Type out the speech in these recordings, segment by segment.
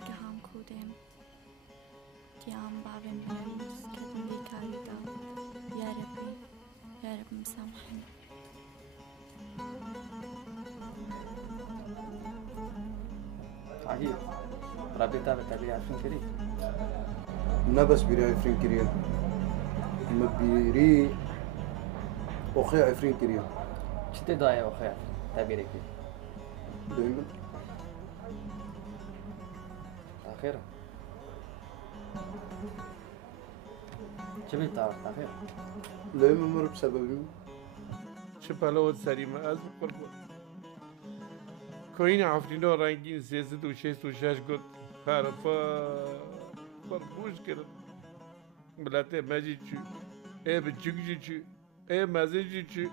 که هم کودم دیام بابم بیاریز کدوم بیکاری داد یا رب مسامحني. عجيب ربي تابع تبي عارفين كري نبس بيري عفرين كريم ما بيري أخي عفرين كريم شتى ضايع وخير تبي ركي دايما أخيرا شبي تعرف أخير دايما مر بسببي چپلوت سریمه از قربان کوین عفرینو رنگین 366 گفت حرفا فرموش کرد بلاته مجی چی ای بچگی چی ای مزجی چی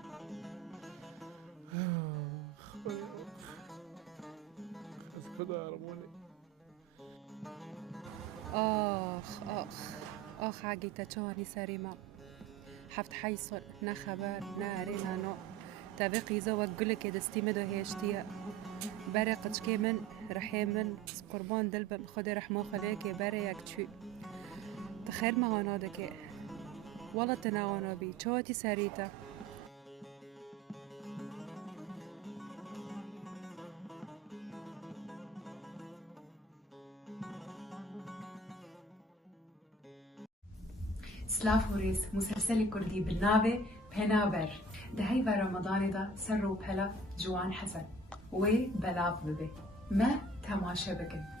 از خدا ارمونه آخ عقيتا تشواني سريمة حفت حيصل نا خبر نا رينا نو تابقي زوك قلك دستي مدو هيشتيا برقج كيمن رحيمن قربان دلبم خدي رحمو خليك بريك تشي تخير مغانادك والله تناوانا بي چواتي سريتا سلاف وريز مسلسل كردي بالنابة بهنابر دهي في رمضان دا سرو بهلا جوان حسن وي بلاغ ببي ما تماشى بكن